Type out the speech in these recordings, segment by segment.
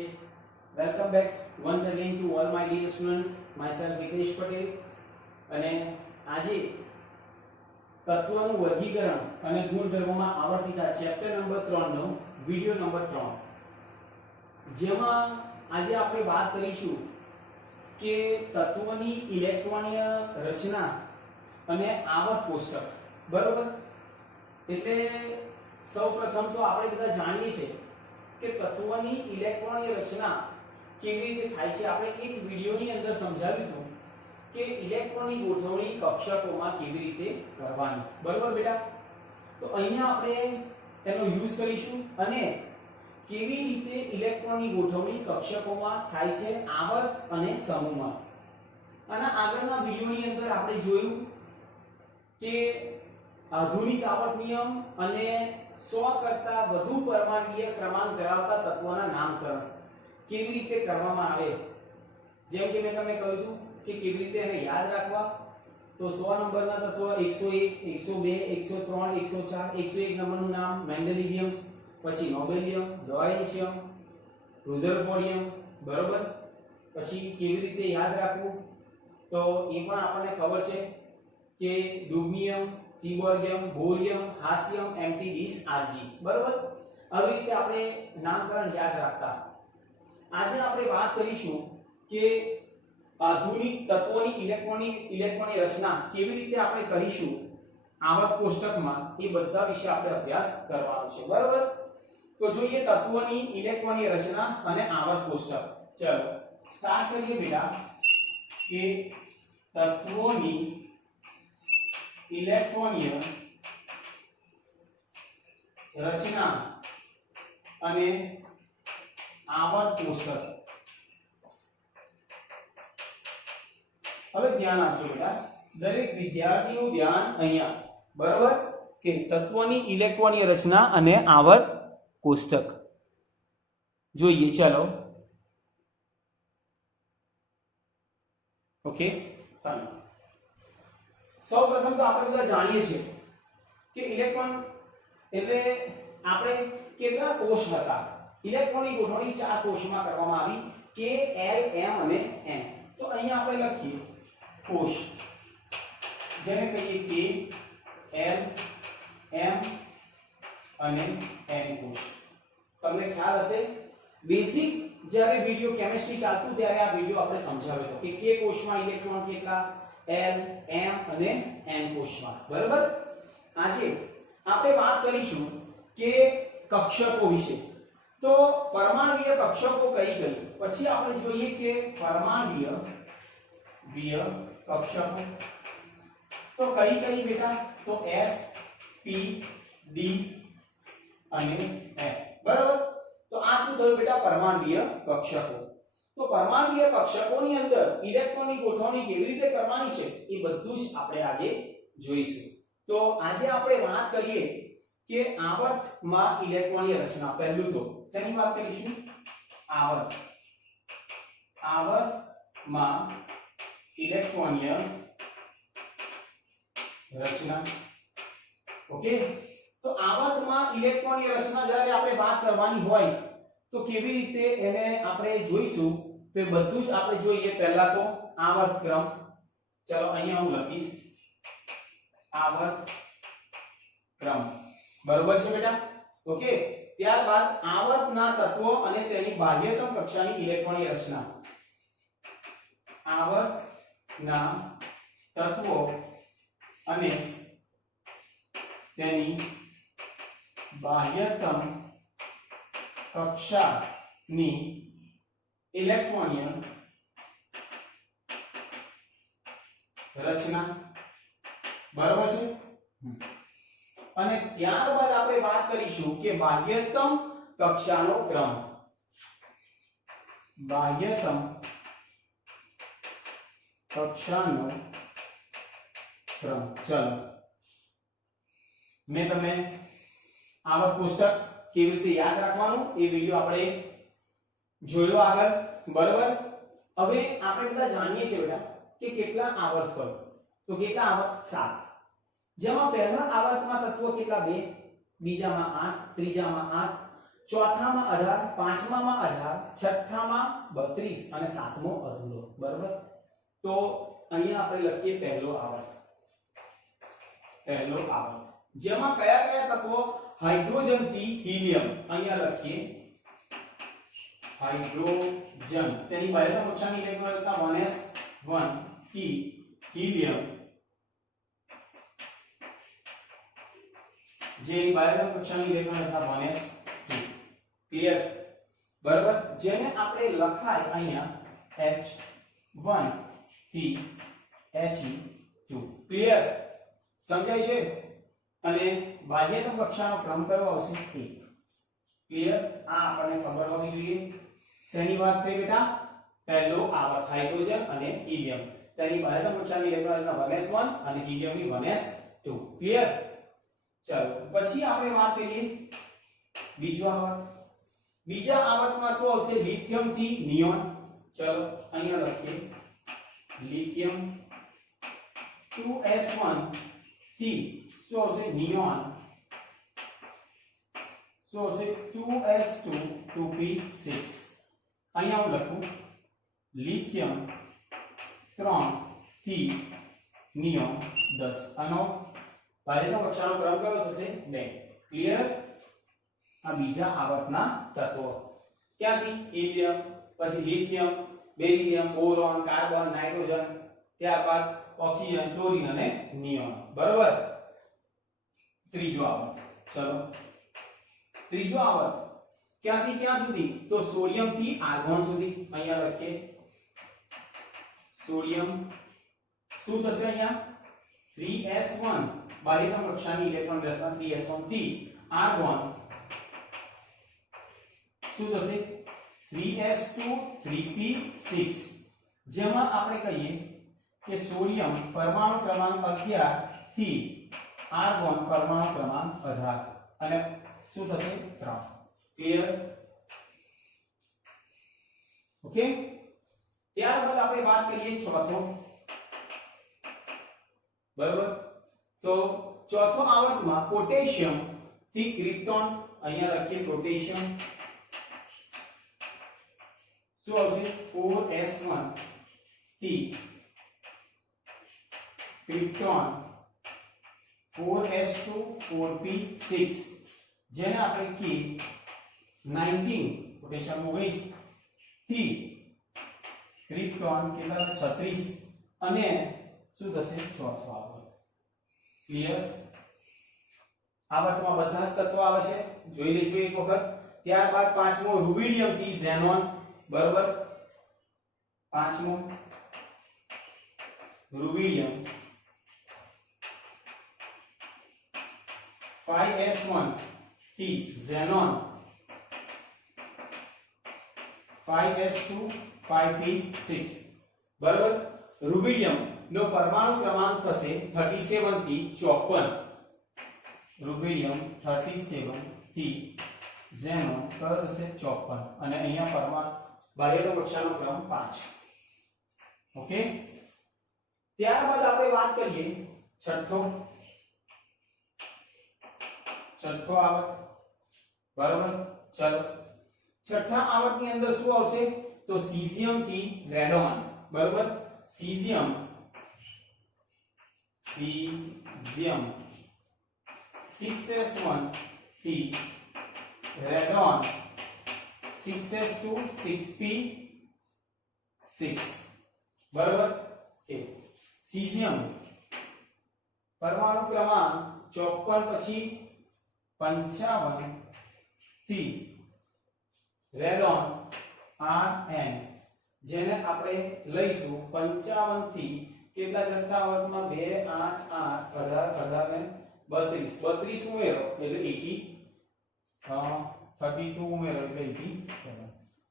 Okay, welcome back once again to all my dear students. Myself Hitesh Patel અને આજે તત્વનું વર્ગીકરણ અને ગુણધર્મોમાં આવર્તિતા chapter number 3 નો video number 3 જેમાં આજે આપણે વાત કરીશું કે તત્વની ઇલેક્ટ્રોનીય રચના અને આવર્ત કોષ્ટક. બરોબર? એટલે સૌપ્રથમ તો આપણે બધા જાણીએ છીએ કે તત્વની ઇલેક્ટ્રોનીય રચના કેવી રીતે થાય છે. આપણે એક વિડિયોની અંદર સમજાવ્યું હતું કે ઇલેક્ટ્રોનની ગોઠવણી કક્ષકોમાં કેવી રીતે કરવાની. બરોબર બેટા? તો અહીંયા આપણે એનો યુઝ કરીશું અને કેવી રીતે ઇલેક્ટ્રોનની ગોઠવણી કક્ષકોમાં થાય છે આવર્ત અને સમૂહમાં. આના આગળના વિડિયોની અંદર આપણે જોયું કે આધુનિક આવર્ત નિયમ અને 100 કરતા વધુ પરમાણ્વીય ક્રમાંક ધરાવતા તત્વોના નામકરણ કેવી રીતે કરવામાં આવે. જેમ કે મેં તમને કહ્યું હતું કે કેવી રીતે એને યાદ રાખવા. તો 100 નંબરના તત્વ 101, 102, 103, 104. 101 નંબરનું નામ મેન્ડેલિવિયમ, પછી નોબેલિયમ, લોરેન્શિયમ, રુધરફોર્ડિયમ. બરોબર? પછી કેવી રીતે યાદ રાખવું તો એ પણ આપણને ખબર છે કે ડ્યુમિયમ, સિબોર્ગિયમ, બોરિયમ, હાસ્યમ, એમટી10 આરજી. બરોબર? આવી રીતે આપણે નામકરણ યાદ રાખતા. આજે આપણે વાત કરીશું કે આધુનિક તત્વોની ઇલેક્ટ્રોનની રચના કેવી રીતે આપણે કરીશું આવર્ત કોષ્ટકમાં, એ બધા વિશે આપણે અભ્યાસ કરવાનો છે. બરોબર? તો જોઈએ તત્વોની ઇલેક્ટ્રોનીય રચના અને આવર્ત કોષ્ટક. ચલો સ્ટાર્ટ કરીએ બેટા કે તત્વોની ઇલેક્ટ્રોનીય રચના અને આવર્ત કોષ્ટક. હવે ધ્યાન આપજો બેટા, દરેક વિદ્યાર્થીનું ધ્યાન અહીંયા. બરાબર? કે તત્વોની ઇલેક્ટ્રોનીય રચના અને આવર્ત કોષ્ટક જોઈએ. ચાલો ઓકે ફાઇન. સૌપ્રથમ તો આપણે બધા જાણીએ છીએ કે ઇલેક્ટ્રોન એટલે આપણે કેટલા કોષ હતા. ઇલેક્ટ્રોનની ગોઠવણી 4 કોષમાં કરવામાં આવી, K, L, M અને N. તો અહીંયા આપણે લખીએ કોષ, જેને કહીએ K, L, M અને N કોષ. તમને ખ્યાલ હશે બેસિક જ્યારે વિડિયો કેમિસ્ટ્રી ચાલતું ત્યારે આ વિડિયો આપણે સમજાવ્યો હતો કે K કોષમાં ઇલેક્ટ્રોન કેટલા, L, M અને N કોષમાં. બરાબર? આજે આપણે વાત કરીશું કે કક્ષકો વિશે. તો પરમાણ્વીય કક્ષકો કઈ કઈ, પછી આપણે જોઈએ કે પરમાણ્વીય કક્ષકો તો કઈ કઈ બેટા, તો S, P, D અને F. બરાબર? તો આ શું થયું બેટા, પરમાણ્વીય કક્ષકો. તો પરમાણ્વીય કક્ષકોની અંદર ઇલેક્ટ્રોનની ગોઠવણી કેવી રીતે કરવાની છે એ બધું જ આપણે આજે જોઈશું. તો આજે આપણે વાત કરીએ કે આવર્તમાં ઇલેક્ટ્રોનની રચના. પહેલું તો શેની વાત કરીશું, આવર્તમાં ઇલેક્ટ્રોનીય રચના. ઓકે? તો આવર્તમાં ઇલેક્ટ્રોનીય રચના જ્યારે આપણે વાત કરવાની હોય તો કેવી રીતે એને આપણે જોઈશું, તો એ બધું જ આપણે જોઈએ. પહેલા તો આવર્ત ક્રમ. ચલો અહીંયા હું લખીશ આવર્ત ક્રમ. બરોબર છે બેટા? ઓકે. ત્યારબાદ આવર્તના તત્વો અને તેની બાહ્યતમ કક્ષાની ઇલેક્ટ્રોનીય રચના. આવર્તના તત્વો અને તેની બાહ્યતમ કક્ષાની ઇલેક્ટ્રોનીય રચના. બરાબર છે? અને ત્યારબાદ આપણે વાત કરીશું કે બાહ્યતમ કક્ષાનો ક્રમ. બાહ્યતમ કક્ષાનો ક્રમ. ચલો મેં તમને આવર્ત કોષ્ટક કેવી રીતે યાદ રાખવાનું એ વિડિયો આપણે જોયો આગળ. બરાબર? હવે આપણે બધા જાણીએ છીએ બેટા કે કેટલા આવર્ત હોય. તો કેટલા આવર્ત? 7. જેમાં પહેલા આવર્તમાં તત્વો કેટલા? 2, બીજામાં 8, ત્રીજામાં 8, ચોથામાં 18, પાંચમામાં 18, છઠ્ઠામાં 32 અને સાતમો અધૂરો. બરાબર. તો અહીંયા આપણે લખીએ પહેલો આવર્ત. પહેલો આવર્ત જેમાં કયા કયા તત્વો હાઇડ્રોજન થી હિલિયમ. અહીંયા લખીએ હાઇડ્રોજન તેની બાહ્ય કક્ષાની ઇલેક્ટ્રોન રચના 1s1 થી હિલિયમ જેની બાહ્ય કક્ષાની ઇલેક્ટ્રોન રચના 1s2. ક્લિયર. બરાબર. જેને આપણે લખાય અહીંયા H1 થી He2. ક્લિયર. સમજાય છે. અને બાહ્યતમ કક્ષાનો ક્રમ કયો આવશે? 1. ક્લિયર. આ આપણને ખબર હોવી જોઈએ. શેની વાત થઈ બેટા? પહેલો આવર્ત હાઇડ્રોજન અને હિલિયમ. તેની બાહ્યતમ કક્ષાની ઇલેક્ટ્રોન રચના 1s1 અને હિલિયમની 1s2. ક્લિયર. ચલો પછી આપણે વાત કરીએ બીજો આવર્ત. બીજા આવર્તમાં શું આવશે? લિથિયમ થી નિયોન. ચલો અહીંયા લખીએ લિથિયમ 2s1 થી શું આવશે? નિયોન. શું આવશે? 2s2 2p6. અહીંયા હું લખું લિથિયમ 3 થી નિયોન 10. આનો બાહ્યતમ કક્ષાનો ક્રમ કયો થશે? 2. ક્લિયર. આ બીજા આવર્તના તત્વો. ક્યાંથી? હિલિયમ, પછી lithium, beryllium, boron, carbon, nitrogen, ત્યારબાદ ઓક્સિજન, ક્લોરીન અને નિયોન. બરાબર. ત્રીજો આવર્ત. ચલો ત્રીજો આવર્ત ક્યાંથી ક્યાં સુધી? તો સોડિયમ થી આર્ગોન સુધી. અહીંયા લખીએ સોડિયમ શું થશે? અહીંયા 3s1 બાહ્યતમ કક્ષાની ઇલેક્ટ્રોન રચના 3s1 થી આર્ગોન શું થશે? 3s2 3p6. જેમાં આપણે કહીએ કે સોડિયમ પરમાણુ ક્રમાંક 11 થી આર્ગોન પરમાણુ ક્રમાંક 18 અને શું થશે? 3. ક્લિયર. ઓકે. ત્યારબાદ આપણે વાત કરીએ ચોથો. બરાબર. તો ચોથો આવર્તમાં પોટેશિયમ થી ક્રિપ્ટોન. અહીંયા લખીએ પોટેશિયમ શું આવશે? 4s1 થી ક્રિપ્ટોન 4s2 4p6 જેને આપણે કે 19 પોટેશિયમ 19 થી ક્રિપ્ટોન કેટલા? 36 અને શું થશે? ચોથો આવર્ત. ક્લિયર. આવર્તમાં બધા જ તત્વો આવે છે, જોઈ લેજો એક વખત. ત્યારબાદ પાંચમો રૂબિડિયમ થી ઝેનોન. બરોબર. પાંચમો રૂબિડિયમ 5s1 થી ઝેનોન 5s2 5p6. બરોબર. રૂબિડિયમ નો પરમાણુ ક્રમાંક થશે 37 થી 54. રૂબિડિયમ 37 થી ઝેનોન કયો થશે? 54. અને અહીંયા પરમાણુ બાહ્યતમ કક્ષાનો ક્રમ 5. ઓકે. ત્યારબાદ આપણે વાત કરીએ છઠ્ઠો આવર્ત. બરાબર. ચલો છઠ્ઠા આવર્તની અંદર શું આવશે? તો સીઝિયમ થી રેડોન. બરાબર. સીઝિયમ 6s1 થી રેડોન 6s2 6p6. બરાબર. કે સીઝિયમ પરમાણુ ક્રમાંક 54 પછી 55 થી રેડોન Rn જેને આપણે લઈશું 55 થી કેટલા છઠ્ઠા આવર્તમાં? 2 8 8 18 18 ને 32 ઉમેરો એટલે 80 32 ઉમેરો એટલે 87.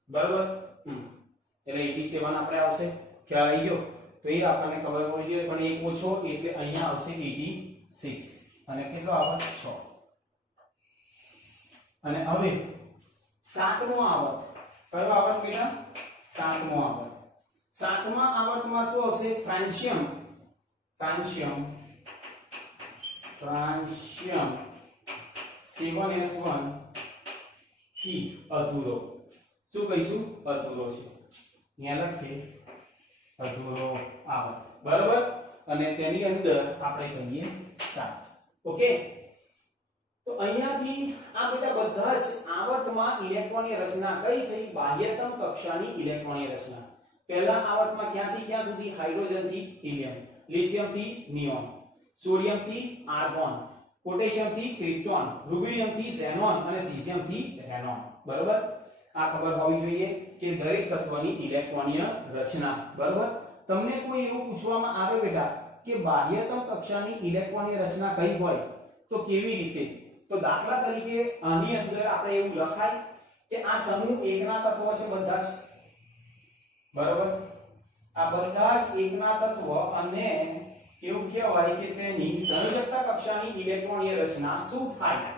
બરાબર. એટલે 87 આપણે આવશે. ખ્યાલ આવી ગયો? તો એ આપણને ખબર હોવી જોઈએ. પણ એક ઓછો એટલે અહીંયા આવશે 86 અને કેટલો આવર્ત? 6. અને હવે સાતમો આવર્ત. કયો આવર્ત બેટા? સાતમો આવર્ત. સાતમા આવર્તમાં શું આવશે? ફ્રાન્સિયમ 7s1 થી અધૂરો. શું કહીશું? અધૂરો છે. અહીંયા લખીએ અધૂરો આવર્ત. બરાબર? અને તેની અંદર આપણે કહીએ 7. ઓકે? તો અહીંયાથી આ બેટા બધા જ આવર્તમાં ઇલેક્ટ્રોનની રચના કઈ થઈ? બાહ્યતમ કક્ષાની ઇલેક્ટ્રોનની રચના. પહેલા આવર્તમાં ક્યાંથી ક્યાં સુધી? હાઇડ્રોજન થી હિલિયમ, લિથિયમ થી નિયોન, સોડિયમ થી આર્ગોન, પોટેશિયમ થી ક્રિપ્ટોન, રૂબિડિયમ થી ઝેનોન અને સીઝિયમ થી રેનોન. બરાબર? આ ખબર હોવી જોઈએ કે દરેક તત્વની ઇલેક્ટ્રોનીય રચના. બરાબર? તમને કોઈ એવું પૂછવામાં આવે બેટા કે બાહ્યતમ કક્ષાની ઇલેક્ટ્રોનીય રચના કઈ હોય તો કેવી રીતે? તો દાખલા તરીકે આની અંદર આપણે એવું લખાય કે આ સમૂહ 1 ના તત્વો છે બધા જ. બરાબર? આ બધા જ 1 ના તત્વ અને એવું કહેવાય કે તેની સંયોજકતા કક્ષાની ઇલેક્ટ્રોનીય રચના શું થાય?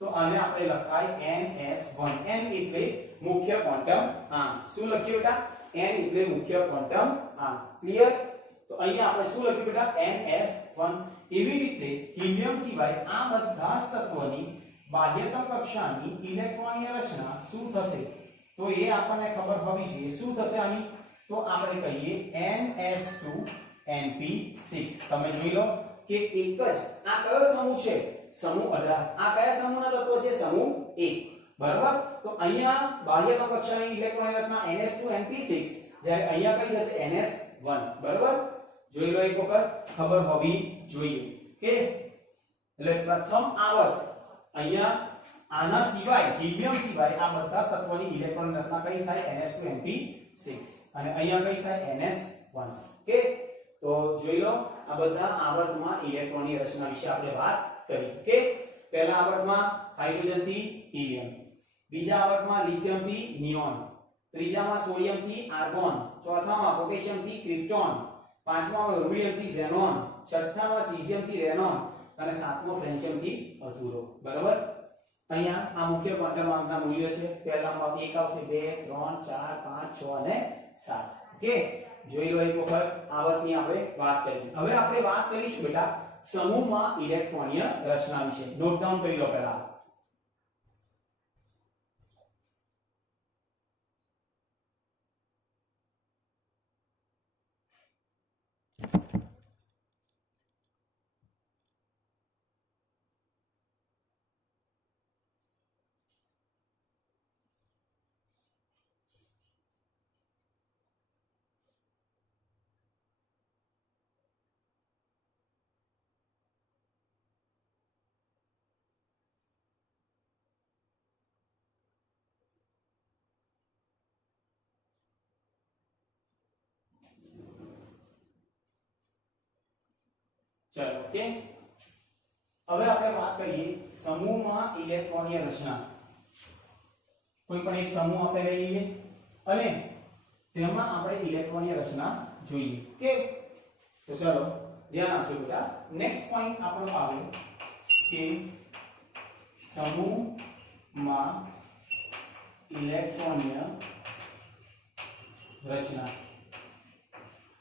તો આને આપણે લખાય NS1. n એટલે મુખ્ય ક્વોન્ટમ આંક. શું લખ્યું બેટા? n એટલે મુખ્ય ક્વોન્ટમ આંક. ક્લિયર? તો અહીંયા આપણે શું લખ્યું બેટા? NS1. એવી રીતે હિલિયમ સિવાય આ બધા જ તત્વોની બાહ્યતમ કક્ષાની ઇલેક્ટ્રોનીય રચના શું થશે? તો એ આપણને ખબર હોવી જોઈએ. શું થશે આની? તો આપણે કહીએ NS2Np6. તમે જોઈ લો કે એક જ આ કયો સમૂહ છે? સમૂહ 18. આ કયા સમૂહના તત્વો છે? સમૂહ 1. બરાબર? તો અહીંયા બાહ્યતમ કક્ષાની ઇલેક્ટ્રોનની રચના NS2Np6, જ્યારે અહીંયા કઈ થશે? NS1. બરાબર? જોઈ લો એક વખત, ખબર હોવી જોઈએ. કે એટલે પ્રથમ આવર્ત અહીંયા આના સિવાય હિલિયમ સિવાય આ બધા તત્વોની ઇલેક્ટ્રોન રચના કઈ થાય? NS2Np6. અને અહીંયા કઈ થાય? NS1. કે તો જોઈ લો આ બધા આવર્તમાં ઇલેક્ટ્રોનની રચના વિશે આપણે વાત કરી. કે પહેલા આવર્તમાં હાઇડ્રોજન થી હિલિયમ, બીજા આવર્તમાં લિથિયમ થી નિયોન, ત્રીજામાં સોડિયમ થી આર્ગોન, ચોથામાં પોટેશિયમ થી ક્રિપ્ટોન, પાંચમામાં રૂબિડિયમ થી ઝેનોન, છઠ્ઠામાં સીઝિયમ થી રેનોન અને સાતમો ફ્રેન્શિયમ થી અધૂરો. બરાબર? અહીંયા આ મુખ્ય ક્વોન્ટમ આંકના મૂલ્યો છે. પહેલામાં 1 આવશે, 2 3 4 5 6 અને 7. ઓકે? જોઈ લો એક વખત આવર્તની આપણે વાત કરી. હવે આપણે વાત કરીશું બેટા સમૂહમાં ઇલેક્ટ્રોનીય રચના વિશે. નોટ ડાઉન કરી લો પહેલા. ચલો ઓકે, હવે આપણે વાત કરીએ સમૂહમાં ઇલેક્ટ્રોનીય રચના. કોઈ પણ એક સમૂહ આપણે લઈ લઈએ અને તેમાં આપણે ઇલેક્ટ્રોનીય રચના જોઈએ. કે તો ચલો ધ્યાન આપજો બેટા. નેક્સ્ટ પોઈન્ટ આપણો આવે કે સમૂહમાં ઇલેક્ટ્રોનીય રચના.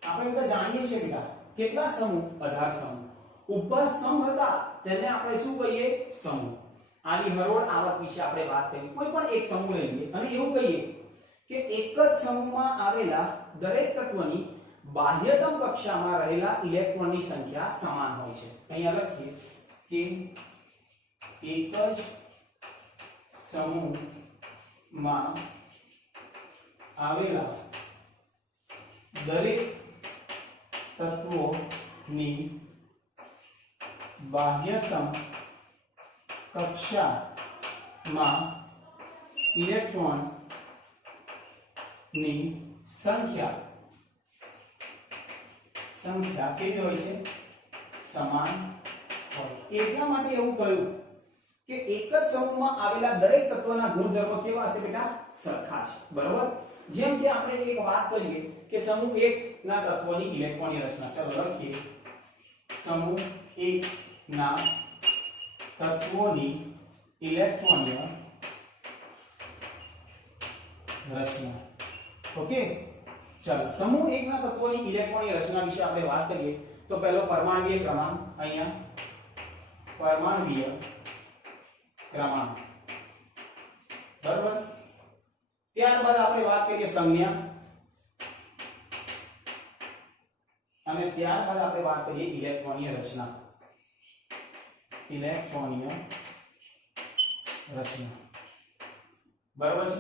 આપણે બધા જાણીએ છીએ બેટા કેટલા સમૂહ? 18 સમૂહ. ઉપર સ્તંભ હતા તેને આપણે શું કહીએ? સમૂહ. આની હરોળ આવર્ત વિશે આપણે વાત કરી. કોઈ પણ એક સમૂહ લઈએ અને એવું કહીએ કે એક જ સમૂહમાં આવેલા દરેક તત્વની બાહ્યતમ કક્ષામાં રહેલા ઇલેક્ટ્રોનની સંખ્યા સમાન હોય છે. અહીંયા લખીએ કે એક જ સમૂહમાં આવેલા દરેક તત્વોની બાહ્યતમ કક્ષામાં ઇલેક્ટ્રોનની સંખ્યા કેવી હોય છે? સમાન હોય. એટલા માટે એવું કહ્યું કે એક જ સમૂહમાં આવેલા દરેક તત્વના ગુણધર્મો કેવા હશે બેટા? સરખા છે. બરાબર? જેમ કે આપણે એક વાત કરીએ કે સમૂહ 1 ના તત્વોની ઇલેક્ટ્રોનની રચના. ચાલો લખીએ સમૂહ 1 ના તત્વોની ઇલેક્ટ્રોનીય રચના. ઓકે? ચાલો સમૂહ 1 ના તત્વોની ઇલેક્ટ્રોનીય રચના વિશે આપણે વાત કરીએ તો પહેલો પરમાણ્વીય ક્રમાંક. અહીંયા પરમાણ્વીય ક્રમાંક બરાબર. ત્યારબાદ આપણે વાત કરીએ સંજ્ઞા, અને ત્યારબાદ આપણે વાત કરીએ ઇલેક્ટ્રોનીય રચના. ઇલેક્ટ્રોનીય રચના, બરાબર છે.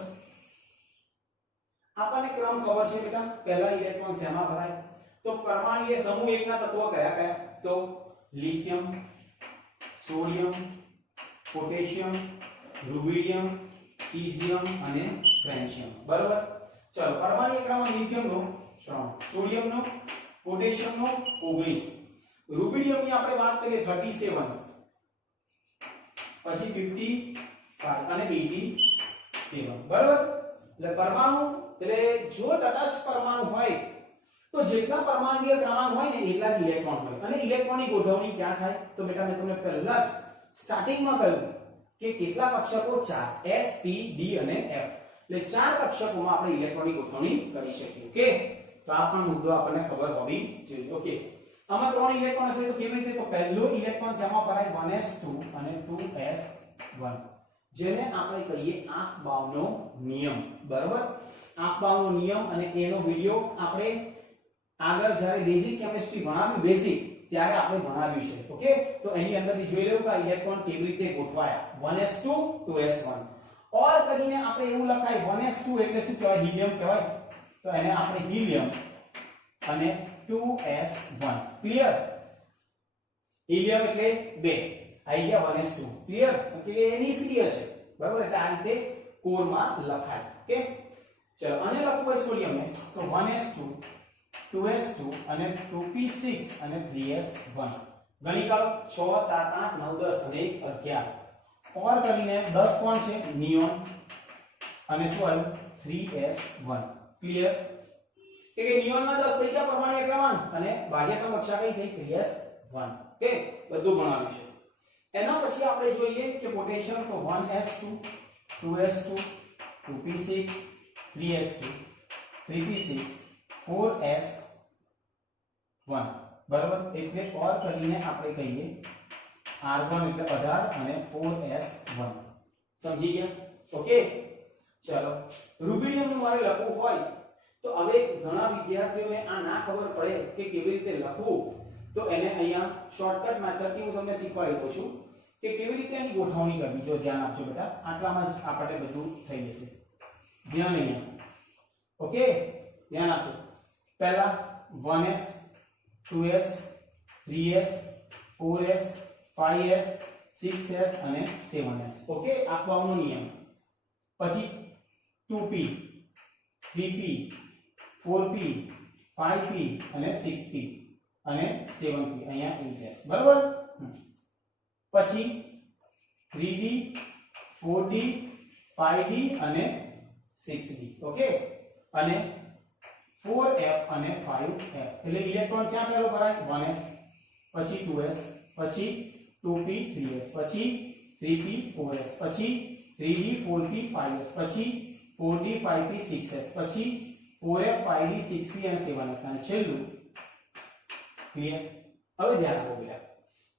આપણને ક્રમ ખબર છે બેટા. પહેલા ઇલેક્ટ્રોન શેમાં ભરાય? તો પરમાણુય સમૂહ 1 ના તત્વો કયા કયા? તો lithium, sodium, potassium, rubidium, caesium અને ફ્રેન્ચિયમ. બરાબર. ચલો, પરમાણુય ક્રમ લિથિયમનો 3, સોડિયમનો, પોટેશિયમનો 19, રુબિડિયમની આપણે વાત કરીએ 37, પછી 55 અને 87. બરાબર. એટલે પરમાણુ, એટલે જો તટસ્થ પરમાણુ હોય તો જેટલા પરમાણુય ક્રમાંક હોય ને એટલા જ ઇલેક્ટ્રોન હોય. અને ઇલેક્ટ્રોનની ગોઠવણી ક્યાં થાય? તો બેટા મેં તમને પહેલા જ સ્ટાર્ટિંગમાં કહ્યું કે કેટલા કક્ષકો? 4, s p d અને f. એટલે 4 કક્ષકોમાં આપણે ઇલેક્ટ્રોનની ગોઠવણી કરી શકીએ. ઓકે, તો આ પણ મુદ્દો આપણને ખબર હોવી જોઈએ. ઓકે, આમાં 3 ઇલેક્ટ્રોન હશે તો કેવી રીતે? તો પહેલો ઇલેક્ટ્રોન શેમાં ભરાય? 1s2 અને 2s1, જેને આપણે કહીએ આંખબાવનો નિયમ. બરાબર. આંખબાવનો નિયમ, અને એનો વિડિયો આપણે આગળ જ્યારે બેઝિક કેમિસ્ટ્રી ભણાવ્યું, બેઝિક, ત્યારે આપણે ભણાવ્યું છે. ઓકે, તો એની અંદરથી જોઈ લેવું કે આ ઇલેક્ટ્રોન કેવી રીતે ગોઠવાયા. 1s2 2s1, ઓર કરીને આપણે એવું લખાય 1s2 એટલે શું કહેવાય? હિલિયમ કહેવાય. તો એને આપણે હિલિયમ અને 2s1. ક્લિયર? હિલિયમ એટલે 2, આઈ ગયા 1s2. ક્લિયર? કે એ નિષ્ક્રિય છે. બરાબર. એટલે આ રીતે કોરમાં લખાય. ઓકે, ચલો, અને લખવું હોય સોડિયમને તો 1s2 2s2 અને 2p6 અને 3s1. ગણી કાઢો. 6 7 8 9 10 અને 11. ઓર કરીને 10 કોણ છે? નિયોન અને 12 3s1. ક્લિયર? કે નિયોનમાં 10 થઈ ગયા પરમાણુ ક્રમાંક, અને બાહ્યતમ કક્ષા કઈ થઈ? 3s1. ઓકે, બધું ભણાવ્યું છે. એના પછી આપણે જોઈએ કે પોટેશિયમ, તો 1s2 2s2 2p6 3s2 3p6 4s1. બરાબર. એટલે ઓર કરીને આપણે કહીએ r1 એટલે 18 અને 4s1. સમજી ગયા? ઓકે, ચલો. રુબિડિયમનું મારે લખવું હોય તો હવે ઘણા વિદ્યાર્થીઓને આ ના ખબર પડે કે કેવી રીતે લખવું, તો એને અહીંયા શોર્ટકટ મેથડથી હું તમને શીખવાડી દઉં છું કે કેવી રીતે એની ગોઠવણી કરવી. જો ધ્યાન આપજો બેટા, આટલામાં જ આપણે બધું થઈ જશે. ધ્યાન અહીંયા. ઓકે, ધ્યાન આપજો. પહેલા 1s 2s 3s 4s 5s 6s અને 7s. ઓકે, આંકવાનો નિયમ. પછી 2p 3p 4p 5p અને 6p અને 7p, અહીંયા 8s. બરાબર. પછી 3d 4d 5d અને 6d. ઓકે, અને 4f અને 5f. એટલે ઇલેક્ટ્રોન ક્યાં પહેલો ભરાય? 1s, પછી 2s, પછી 2p 3s, પછી 3p 4s, પછી 3d 4p 5s, પછી 4d 5p 6s, પછી 4f 5d 6p અને 7s, અને છેલ્લું. ક્લિયર? હવે ધ્યાન આપો બેટા,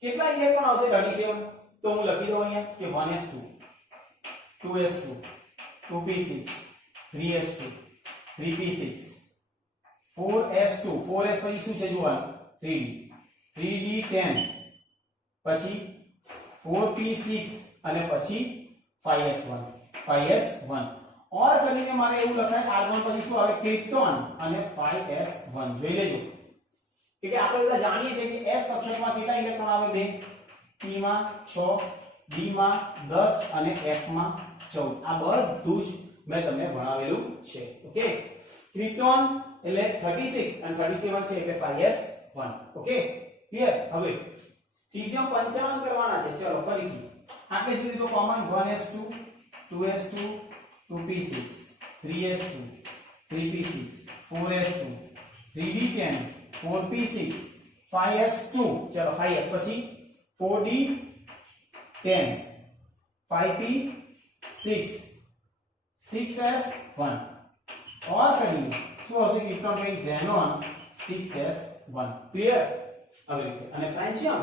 કેટલા ઇલેક્ટ્રોન આવશે? 37. તો હું લખી દઉં અહીંયા કે 1s2 2s2 2p6 3s2 3p6 4s2 4s પછી શું છે જોવાનું? 3d 3d10, પછી 4p6 અને પછી 5s1 5s1. ઓર કરીને મારે એવું લખાય r1 પછી શું આવે? ક્રિપ્ટોન અને 5s1. જોઈ લેજો કે આપણે બધા જાણીએ છીએ કે s કક્ષકમાં કેટલા ઇલેક્ટ્રોન આવે? 2, p માં 6, d માં 10 અને f માં 14. આ બધું જ મેં તમને ભણાવેલું છે. ઓકે, ક્રિપ્ટોન એટલે 36 અને 37 છે એટલે 5s1. Okay, clear? હવે સીઝિયમ 55 કરવાના છે. ચલો ફરીથી આપણે સુધી તો common 1s2 2s2 2p6 3s2 3p6 4s2 3d10 4p6 5s2. ચલો 5s પછી 4d10 5p6 6s1. और करेंगे શું હશે? ક્રિપ્ટોન પછી ઝેનોન 6s1. ક્લિયર? હવે અને ફ્રેન્ચિયમ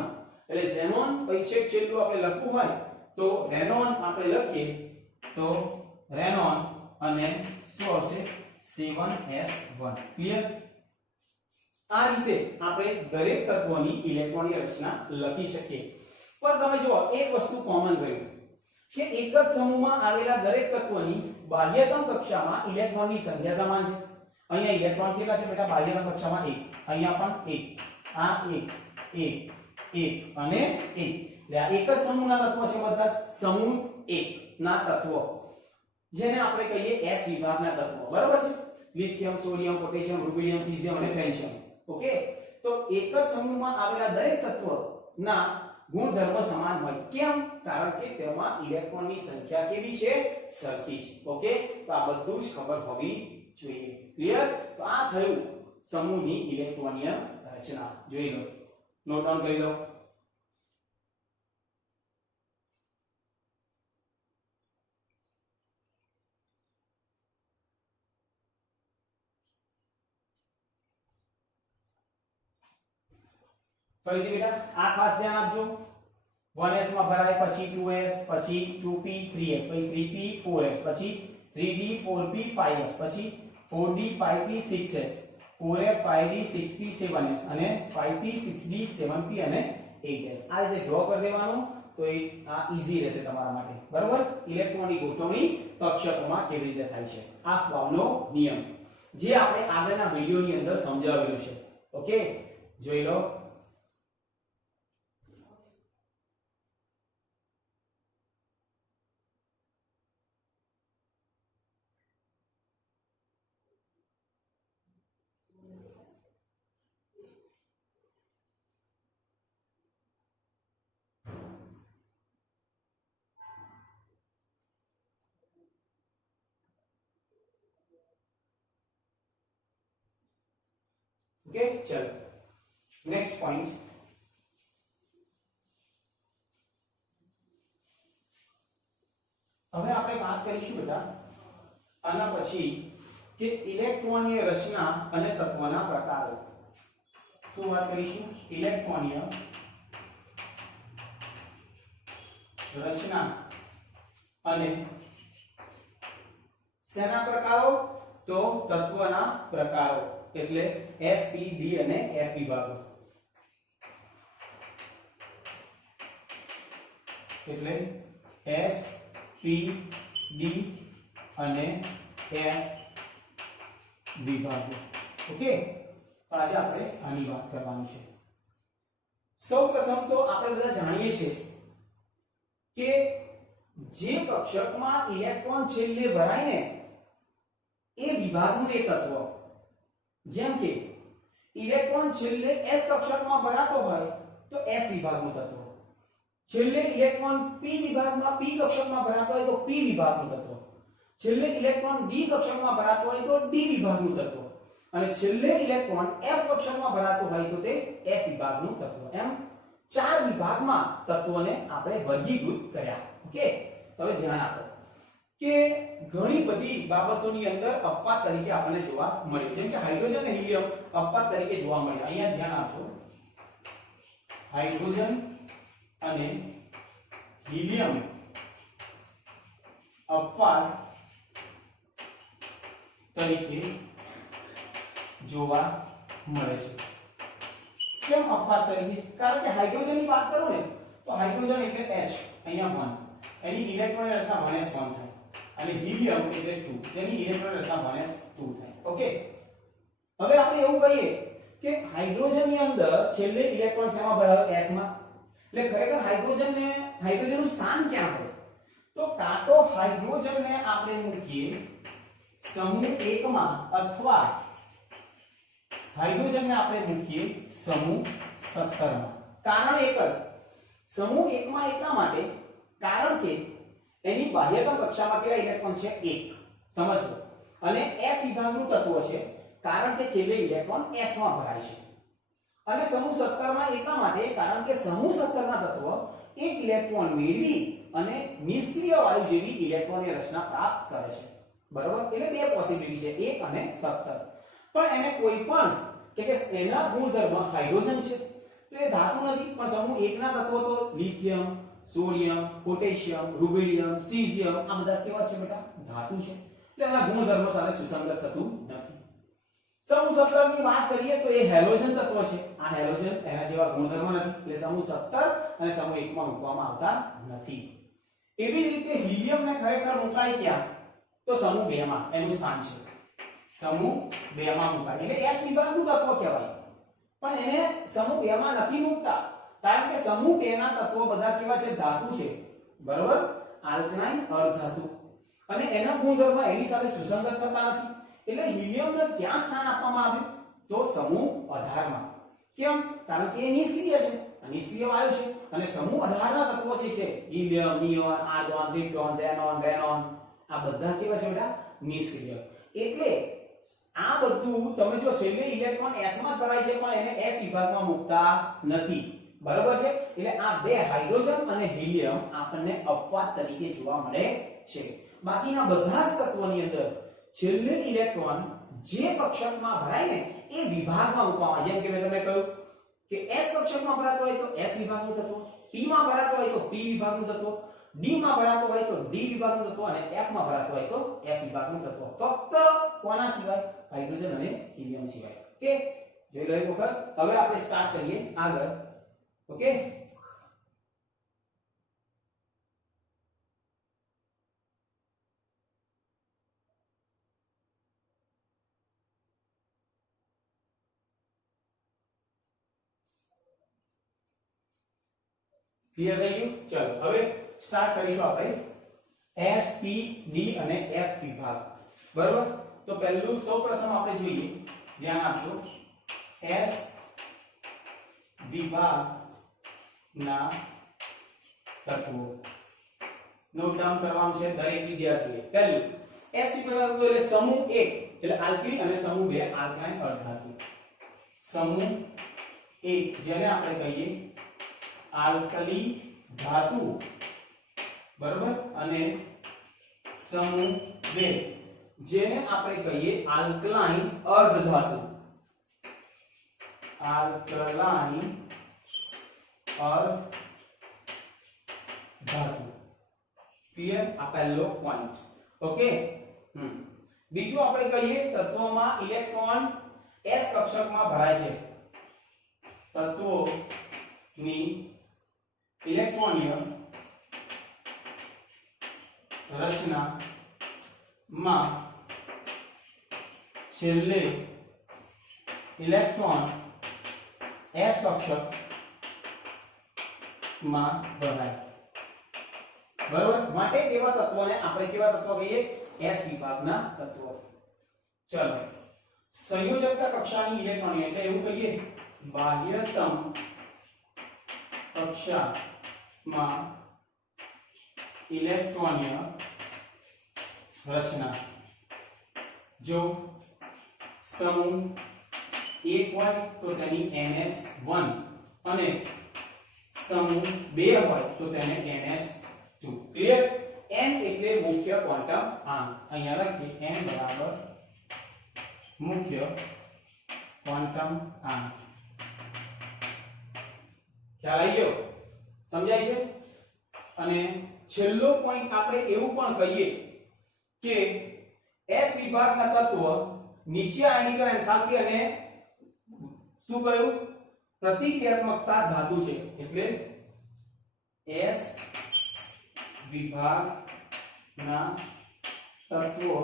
એટલે ઝેનોન પછી છેલ્લું આપણે લખવું હોય તો રેનોન આપણે લખીએ તો રેનોન અને શું આવશે 7s1 ક્લિયર। આ રીતે આપણે દરેક તત્વોની ઇલેક્ટ્રોનની રચના લખી શકીએ। પણ તમે જુઓ એક વસ્તુ કોમન રહ્યું કે એક જ સમૂહમાં આવેલા દરેક તત્વની બાહ્યતમ કક્ષામાં ઇલેક્ટ્રોનની સંખ્યા સમાન છે। અહીંયા ઇલેક્ટ્રોન કેટલા છે બેટા બાહ્યતમ કક્ષામાં 1, અહીંયા પણ 1, આ 1 1 1 અને 1 એટલે આ એક જ સમૂહના તત્વો છે બધા સમૂહ 1 ના તત્વો જેને આપણે કહીએ s વિભાગના તત્વો બરાબર છે। Lithium sodium potassium rubidium caesium અને ફ્રેન્શિયમ ઓકે। તો એક જ સમૂહમાં આવેલા દરેક તત્વના ગુણધર્મ સમાન હોય કેમ કારણ કે તેમાં ઇલેક્ટ્રોનની સંખ્યા કેવી છે સરખી છે ઓકે। તો આ બધું જ ખબર હોવી જોઈએ ક્લિયર। તો આ થયું સમૂહની ઇલેક્ટ્રોનીય રચના જોઈ લો નોટ ડાઉન કરી લો। ફરીથી બેટા આ ખાસ ધ્યાન આપજો 1s માં ભરાય પછી 2s પછી 2p 3s પછી 3p 4s પછી 3d 4p 5s પછી 4d 5p 6s 4f 5d 6p 7s અને 5p 6d 7p અને 8s આ રીતે ડ્રો કરી દેવાનું તો આ ઈઝી રહેશે તમારા માટે બરાબર। ઇલેક્ટ્રોનની ગોઠવણી કક્ષકોમાં કેવી રીતે થાય છે આ ફ્લોનો નિયમ જે આપણે આગળના વિડિયોની અંદર સમજાવેલું છે ઓકે જોઈ લો। ओके चलो नेक्स्ट पॉइंट હવે આપણે વાત કરીશું બેટા આના પછી કે ઇલેક્ટ્રોનીય રચના અને તત્વના પ્રકારો। શું વાત કરીશું ઇલેક્ટ્રોનીય રચના અને શેના પ્રકારો તો તત્વના પ્રકારો એટલે s p d અને f વિભાગો એટલે s p d અને f વિભાગો ઓકે। તો આજે આપણે આની વાત કરવાની છે। સૌપ્રથમ તો આપણે બધા જાણીએ છીએ કે જે કક્ષકમાં ઇલેક્ટ્રોન છેલ્લે ભરાય ને એ વિભાગનું એ તત્વ જેમ કે ઇલેક્ટ્રોન છેલ્લે s કક્ષકમાં ભરાતો હોય તો s વિભાગનું તત્વ છેલ્લે ઇલેક્ટ્રોન p વિભાગમાં p કક્ષકમાં ભરાતો હોય તો p વિભાગનું તત્વ છેલ્લે ઇલેક્ટ્રોન d કક્ષકમાં ભરાતો હોય તો d વિભાગનું તત્વ અને છેલ્લે ઇલેક્ટ્રોન f કક્ષકમાં ભરાતો હોય તો તે f વિભાગનું તત્વ એમ ચાર વિભાગમાં તત્વોને આપણે વર્ગીકૃત કર્યા ઓકે। હવે ધ્યાન આપો કે ઘણી બધી બાબતોની અંદર અપવાદ તરીકે આપણને જોવા મળે જેમ કે હાઇડ્રોજન અને હિલિયમ અપવાદ તરીકે જોવા મળે। અહીંયા ધ્યાન આપજો હાઇડ્રોજન અને હિલિયમ અપવાદ તરીકે જોવા મળે છે। કેમ અપવાદ તરીકે કારણ કે હાઇડ્રોજનની વાત કરું ને તો હાઇડ્રોજન એટલે H અહીંયા 1 એની ઇલેક્ટ્રોન રચના 1s1 થાય અને હિલિયમ એટલે 2 જેની ઇલેક્ટ્રોન રચના 1s2 થાય ઓકે। હવે આપણે એવું કહીએ કે હાઇડ્રોજનની અંદર છેલ્લે ઇલેક્ટ્રોન શેમાં ભરાય s માં એટલે ખરેખર હાઇડ્રોજનનું સ્થાન ક્યાં હોય તો કાં તો હાઇડ્રોજનને આપણે મૂકીએ સમૂહ 1 માં અથવા હાઇડ્રોજનને આપણે મૂકીએ સમૂહ 17 માં। કારણ એક જ સમૂહ 1 માં એટલા માટે કારણ કે એની બાહ્યતમ કક્ષામાં કેટલા ઇલેક્ટ્રોન છે 1 સમજો અને s વિભાગનું તત્વ છે કારણ કે છેલ્લે ઇલેક્ટ્રોન s માં ભરાય છે અને સમૂહ 17 માં એટલા માટે કારણ કે સમૂહ 17 ના તત્વ એક ઇલેક્ટ્રોન મેળવી અને નિષ્ક્રિય વાયુ જેવી ઇલેક્ટ્રોનની રચના પ્રાપ્ત કરે છે બરાબર। એટલે બે પોસિબિલિટી છે 1 અને 17 પણ એને કોઈ પણ કે એના ગુણધર્મ હાઇડ્રોજન છે તો એ ધાતુ નથી પણ સમૂહ 1 ના તત્વો તો lithium sodium, potassium, rubidium, caesium આ બધા કેવા છે બેટા ધાતુ છે એટલે એના ગુણધર્મો સાથે સુસંગત થતું નથી સમૂહ 17 ની વાત કરીએ તો એ હેલોજન તત્વ છે આ હેલોજન એના જેવા ગુણધર્મો નથી એટલે સમૂહ 17 અને સમૂહ 1 માં મૂકવામાં આવતા નથી એવી જ રીતે હિલિયમ ને ખરેખર મુકાય ક્યાં તો સમૂહ 2 માં એનું સ્થાન છે સમૂહ 2 માં મુકાય એટલે S વિભાગનું તત્વ કહેવાય પણ એને સમૂહ 2 માં નથી મૂકતા કારણ કે સમૂહ 2 ના તત્વો બધા કેવા છે ધાતુ છે બરોબર આલ્કલાઇન અર્ધધાતુ અને એના ગુણધર્મ એની સાથે સુસંગત થતા નથી એટલે હિલિયમને ક્યાં સ્થાન આપવામાં આવ્યું તો સમૂહ 18 માં કેમ કારણ કે એ નિષ્ક્રિય છે નિષ્ક્રિય વાયુ છે અને સમૂહ 18 ના તત્વો જે છે helium neon argon krypton xenon radon આ બધા કેવા છે બેટા નિષ્ક્રિય એટલે આ બધું તમે જો છેલ્લે ઇલેક્ટ્રોન s માં ભરાય છે પણ એને s વિભાગમાં મૂકતા નથી બરોબર છે એટલે આ બે હાઇડ્રોજન અને હિલિયમ આપણને અપવાદ તરીકે જોવા મળે છે બાકીના બધા જ તત્વોની અંદર છેલ્લે ઇલેક્ટ્રોન જે કક્ષકમાં ભરાય ને એ વિભાગમાં મૂકવામાં જેમ કે મેં તમને કહ્યું કે s કક્ષકમાં ભરાતો હોય તો s વિભાગનું તત્વ p માં ભરાતો હોય તો p વિભાગનું તત્વ d માં ભરાતો હોય તો d વિભાગનું તત્વ અને f માં ભરાતો હોય તો f વિભાગનું તત્વ ફક્ત કોના સિવાય હાઇડ્રોજન અને હિલિયમ સિવાય ઓકે જોઈ લો એક વખત હવે આપણે સ્ટાર્ટ કરીએ આગળ ઓકે ક્લિયર થઈ ગયું ચલો હવે સ્ટાર્ટ કરીશું આપણે S P D અને F વિભાગ બરોબર તો પહેલું સૌપ્રથમ આપણે જોઈએ ધ્યાન આપજો S વિભાગના તત્વો નોટ ડાઉન કરવાનું છે દરેક વિદ્યાર્થીએ પહેલું S વિભાગ એટલે સમૂહ 1 એટલે આલ્કલી અને સમૂહ 2 આલ્કલાઇન અર્ધધાતુ સમૂહ 1 જેને આપણે કહીએ આલ્કલી ધાતુ બરોબર અને સમૂહ 2 જેને આપણે કહીએ આલ્કલાઇન અર્ધધાતુ આલ્કલાઇન અર્ધધાતુ ક્લિયર આ પહેલો પોઈન્ટ ઓકે બીજું આપણે કહીએ તત્વોમાં ઇલેક્ટ્રોન s કક્ષકમાં ભરાય છે તત્વોની ઇલેક્ટ્રોનીય રચનામાં છેલ્લે ઇલેક્ટ્રોન s કક્ષકમાં ભરાય બરોબર માટે એવા તત્વોને આપણે કેવા તત્વો કહીએ s વિભાગના તત્વો ચલો સંયોજકતા કક્ષાની ઇલેક્ટ્રોનીય એટલે એવું કહીએ બાહ્યતમ કક્ષામાં ઇલેક્ટ્રોનીય રચના જો સમૂહ 1 હોય તો તેની ns1 અને સમૂહ 2 હોય તો તેને ns2 ક્લિયર n એટલે મુખ્ય ક્વોન્ટમ આંક અહીંયા લખીએ n બરાબર મુખ્ય ક્વોન્ટમ આંક ખ્યાલ આવી ગયો સમજાય છે અને છેલ્લો પોઈન્ટ આપણે એવું પણ કહીએ કે s વિભાગના તત્વ નીચે આયનીકરણ એન્થાલ્પી અને શું કહ્યું પ્રતિક્રિયાત્મકતા ધાતુ છે એટલે s વિભાગના તત્વો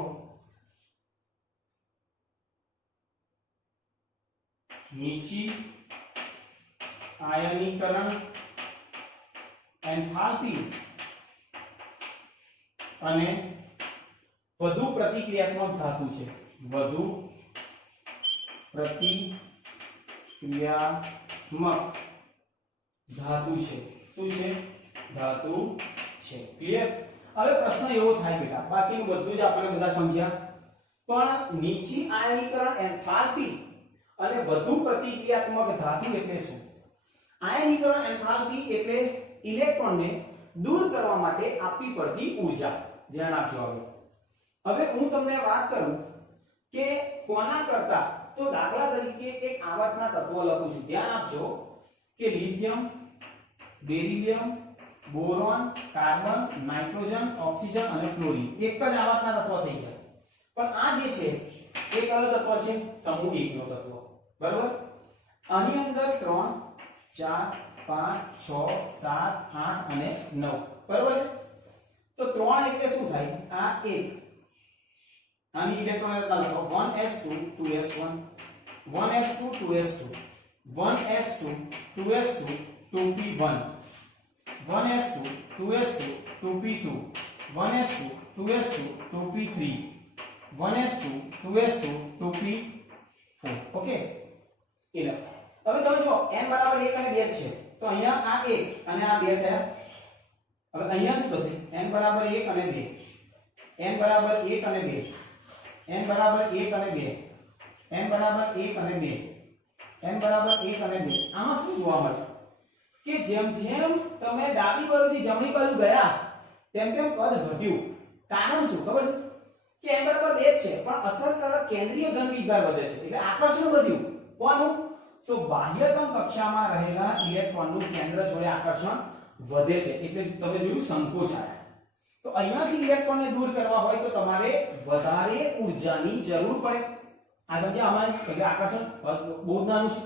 નીચી આયનીકરણ એન્થાલ્પી અને વધુ પ્રતિક્રિયાત્મક ધાતુ છે વધુ પ્રતિક્રિયાત્મક ધાતુ છે શું છે ધાતુ છે ક્લિયર હવે પ્રશ્ન એવો થાય બેટા બાકીનું બધું જ આપણે બધા સમજ્યા પણ નીચી આયનીકરણ એન્થાલ્પી અને વધુ પ્રતિક્રિયાત્મક ધાતુ એટલે શું આયનીકરણ એન્થાલ્પી એટલે ઇલેક્ટ્રોનને દૂર કરવા માટે આપવી પડતી ઊર્જા ધ્યાન આપજો હવે હું તમને વાત કરું કે કોના કરતા તો દાખલા તરીકે એક આવર્તના તત્વો લખું છું ધ્યાન આપજો કે lithium beryllium boron, carbon, nitrogen, oxygen અને ફ્લોરિન એક જ આવર્તના તત્વો થઈ ગયા. પણ આ જે છે એ કયો તત્વ છે? સમૂહ 1 નો તત્વ. બરાબર? આની અંદર 3 4 5 6 7 8 અને 9. બરાબર છે? તો 3 એટલે શું થાય? આ 1. આની ઇલેક્ટ્રોન રચના લખો 1s2 2s1 1s2 2s2 1s2 2s2 2p1 1s2 2s2 2p2 1s2 2s2 2p3 1s2 2s2 2p4. Okay. એટલે હવે તમે જો n બરાબર 1 અને 2 છે તો અહીંયા આ 1 અને આ 2 થયા. હવે અહીંયા શું થશે? n બરાબર 1 અને 2 n બરાબર 1 અને 2 n બરાબર 1 અને 2 n બરાબર 1 અને 2 n બરાબર 1 અને 2. આમાં શું જોવા મળે કે જેમ જેમ તમે ડાબી બાજુથી જમણી બાજુ ગયા તેમ તેમ કદ ઘટ્યું. કારણ શું ખબર છે? કે n બરાબર 2 છે પણ અસરકારક કેન્દ્રીય ધન વીજભાર વધે છે એટલે આકર્ષણ વધ્યું. કોનું? તો બાહ્યતમ કક્ષામાં રહેલા ઇલેક્ટ્રોનનું કેન્દ્ર જોડે આકર્ષણ વધે છે એટલે તમે જોયું સંકોચ આવ્યા. તો અહીંયાથી ઇલેક્ટ્રોનને દૂર કરવા હોય તો તમારે વધારે ઊર્જાની જરૂર પડે. આ સમજ્યા અમારે? એટલે આકર્ષણ બહુ નાનું છે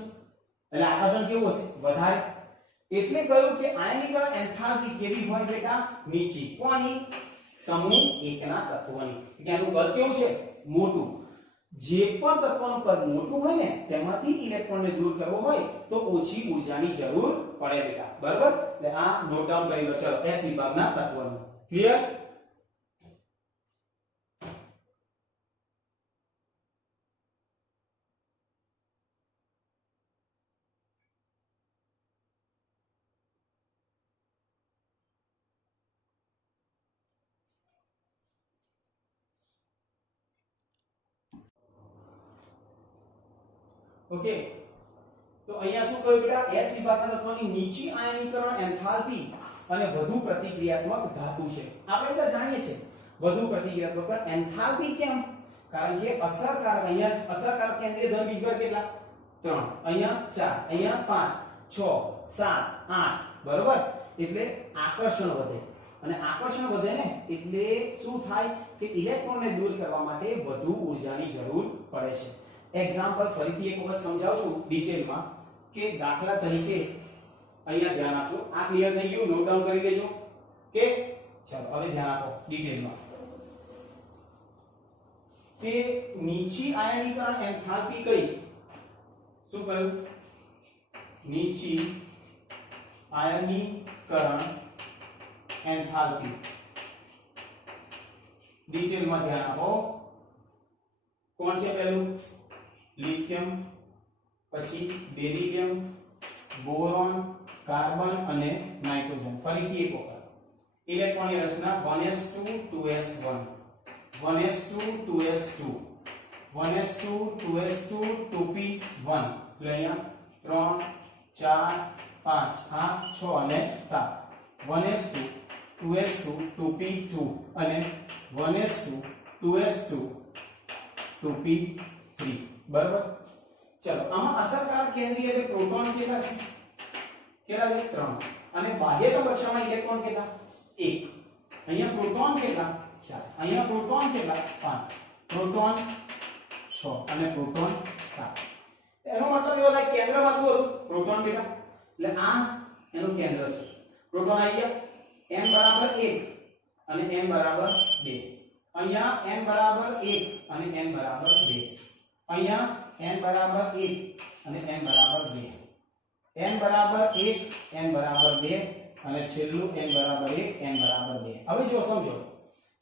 એટલે આકર્ષણ કેવું હશે? વધારે. એટલે કહ્યું કે આયનીકરણ એન્થાલ્પી કેવી હોય બેટા? નીચી. કોની? સમૂહ 1 ના તત્વોની. કે આનું કદ કેવું છે? મોટું. જે પણ તત્વનું કદ મોટું હોય ને તેમાંથી ઇલેક્ટ્રોનને દૂર કરવો હોય તો ઓછી ઊર્જાની જરૂર પડે બેટા. બરાબર? એટલે આ નોટ ડાઉન કરી લો. ચલો S વિભાગના તત્વોનું. ક્લિયર? ઓકે. તો અહીંયા શું કહ્યું બેટા? S વિભાગના તત્વોની નીચી આયનીકરણ એન્થાલ્પી અને વધુ પ્રતિક્રિયાત્મક ધાતુ છે. આપણે બધા જાણીએ છીએ વધુ પ્રતિક્રિયાત્મક. પણ એન્થાલ્પી કેમ? કારણ કે અસરકારક અહીંયા અસરકારક કેન્દ્રીય ધન વીજભાર કેટલા? 3. અહીંયા 4, અહીંયા 5 6 7 8. બરોબર? એટલે આકર્ષણ વધે અને આકર્ષણ વધે ને એટલે શું થાય કે ઇલેક્ટ્રોનને દૂર કરવા માટે વધુ ઊર્જાની જરૂર પડે છે. એક્ઝામ્પલ ફરીથી એક વખત સમજાવું છું ડિટેલમાં કે દાખલા તરીકે અહીંયા ધ્યાન આપજો. આ ક્લિયર થઈ ગયું? નોટ ડાઉન કરી લેજો. કે ચાલો હવે ધ્યાન આપો ડિટેલમાં કે નીચી આયનીકરણ એન્થાલ્પી કઈ? શું કહ્યું? નીચી આયનીકરણ એન્થાલ્પી. ડિટેલમાં ધ્યાન આપો. કોણ છે પહેલું? લિથિયમ, પછી બેરિલિયમ, બોરોન, કાર્બન અને નાઇટ્રોજન. ફરીથી એક વખત ઇલેક્ટ્રોનની રચના 1s2 2s1 1s2 2s2 1s2 2s2 2p1. એટલે અહીંયા 3 4 5 6 અને 7 1s2 2s2 2p2 અને 1s2 2s2 2p3. બરાબર? ચલો આમાં અસરકારક કેન્દ્રીય એટલે પ્રોટોન કેટલા છે? કેટલા છે? 3. અને બાહ્યતમ કક્ષામાં ઇલેક્ટ્રોન કેટલા? 1. અહીંયા પ્રોટોન કેટલા? 4. અહીંયા પ્રોટોન કેટલા? 5. પ્રોટોન 6 અને પ્રોટોન 7. એનો મતલબ એવો થાય કેન્દ્રમાં શું હતું? પ્રોટોન બેટા. એટલે આ એનું કેન્દ્ર છે. પ્રોટોન આવી ગયા. n બરાબર 1 અને n બરાબર 2. અહીંયા n બરાબર 1 અને n બરાબર 2. અહીંયા n બરાબર 1 અને n બરાબર 2. n બરાબર 1 n બરાબર 2 અને છેલ્લું n બરાબર 1 n બરાબર 2. હવે જો સમજો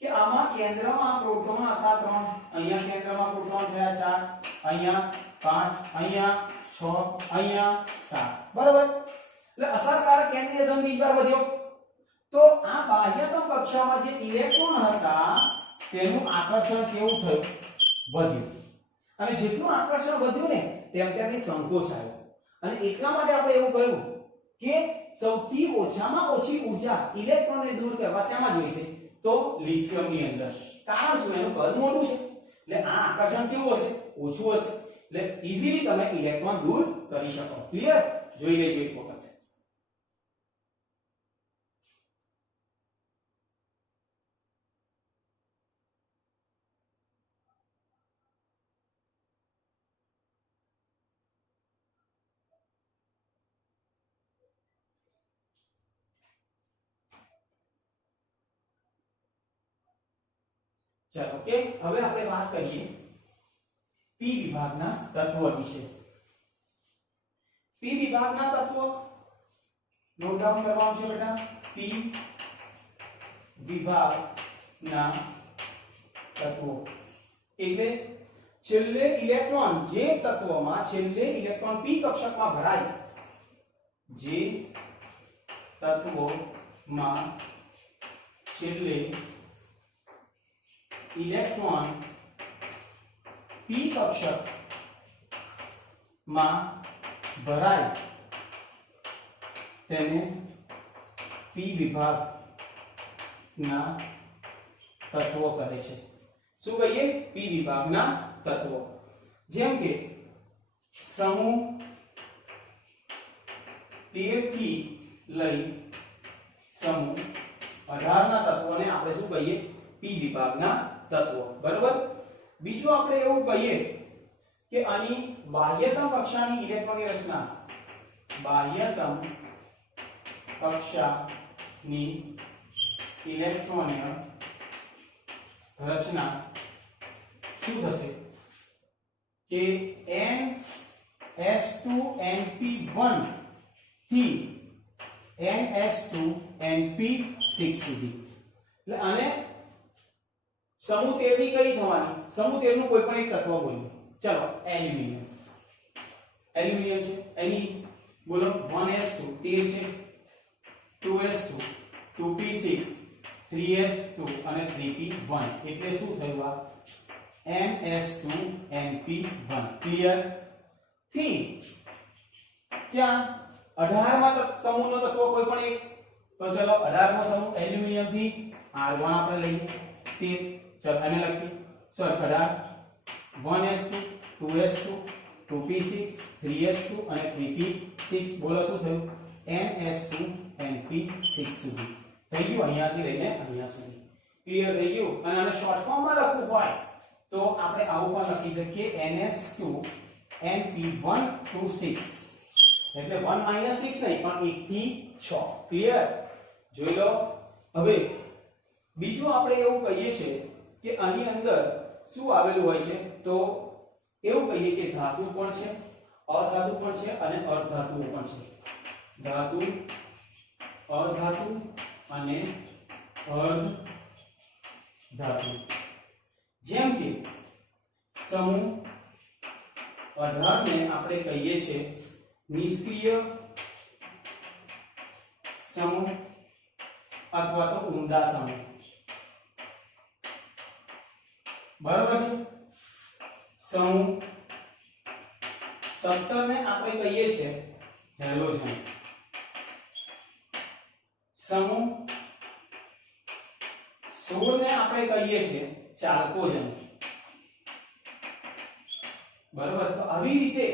કે આમાં કેન્દ્રમાં પ્રોટોન હતા 3. અહીંયા કેન્દ્રમાં પ્રોટોન થયા 4. અહીંયા 5. અહીંયા 6. અહીંયા 7. બરાબર? એટલે અસરકારક કેન્દ્રીય ધન વીજભાર વધ્યો. તો આ બાહ્યતમ કક્ષામાં જે ઇલેક્ટ્રોન હતા તેનું આકર્ષણ કેવું થયું? વધ્યું. અને જેટલું આકર્ષણ વધ્યું ને તેમ તેમ સંકોચ આવ્યો. અને એટલા માટે આપણે એવું કહ્યું કે સૌથી ઓછામાં ઓછી ઊર્જા ઇલેક્ટ્રોનને દૂર કરવા શેમાં જોઈશે? તો લિથિયમની અંદર. કારણ શું? એનું કદ મોટું છે એટલે આ આકર્ષણ કેવું હશે? ઓછું હશે. એટલે ઈઝીલી તમે ઇલેક્ટ્રોન દૂર કરી શકો. ક્લિયર? જોઈ લેજો એક વખત. ચલો ઓકે, હવે આપણે વાત કરીએ પી વિભાગના તત્વો વિશે. પી વિભાગના તત્વો નોટ ડાઉન કરવાનું છે બેટા. પી વિભાગના તત્વો એટલે છેલ્લે ઇલેક્ટ્રોન જે તત્વમાં છેલ્લે ઇલેક્ટ્રોન પી કક્ષકમાં ભરાય, જે તત્વોમાં છેલ્લે ઇલેક્ટ્રોન પી કક્ષકમાં ભરાય તેને પી વિભાગના તત્વો કહે છે. શું કહીએ? પી વિભાગના તત્વો. જેમ કે સમૂહ 13 થી લઈ સમૂહ 18 ના તત્વોને આપણે શું કહીએ? પી વિભાગના તત્વો. બરોબર. બીજું આપણે એવું કહીએ કે આની બાહ્યતમ કક્ષાની ઇલેક્ટ્રોનની રચના, બાહ્યતમ કક્ષાની ઇલેક્ટ્રોનીય રચના શું થશે કે ns2np1 થી ns2np6 સુધી. એટલે આને સમૂહ 13 ની કઈ થવાની? સમૂહ 13 નું કોઈ પણ એક તત્વ બોલો. ચલો એલ્યુમિનિયમ. એલ્યુમિનિયમ છે એની બોલો 1s2 13 છે, 2s2 2p6 3s2 અને 3p1 એટલે શું થયું? આ ns2np1. ક્લિયર? થી ક્યાં 18 માં સમૂહનો તત્વ કોઈ પણ એક. તો ચલો 18 મો સમૂહ એલ્યુમિનિયમ થી R1 આપણે લઈએ 13. ચલો આને લખીએ. Sir 18 1s2 2s2 2p6 3s2 અને 3p6 બોલો શું થયું? ns2np6 સુધી થઈ ગયું. અહીંયાથી લઈને અહીંયા સુધી ક્લિયર થઈ ગયું. અને આને શોર્ટ ફોર્મમાં લખવું હોય તો આપણે આવું પણ લખી શકીએ ns2np1 to 6 એટલે 1 6 નહીં પણ 1 થી 6. ક્લિયર? જોઈ લો. હવે બીજું આપણે એવું કહીએ છીએ કે આની અંદર શું આવેલું હોય છે? તો એવું કહીએ કે ધાતુ પણ છે, અધાતુ પણ છે અને અર્ધધાતુઓ પણ છે. ધાતુ, અધાતુ અને અર્ધધાતુ. જેમ કે સમૂહ 18 ને આપણે કહીએ છીએ નિષ્ક્રિય સમૂહ અથવા તો ઊંડા સમૂહ. બરાબર છે. સમૂહ 17 ને આપણે કહીએ છીએ હેલોજન. સમૂહ 16 ને આપણે કહીએ છીએ ચાલ્કોજન. બરાબર. તો આવી રીતે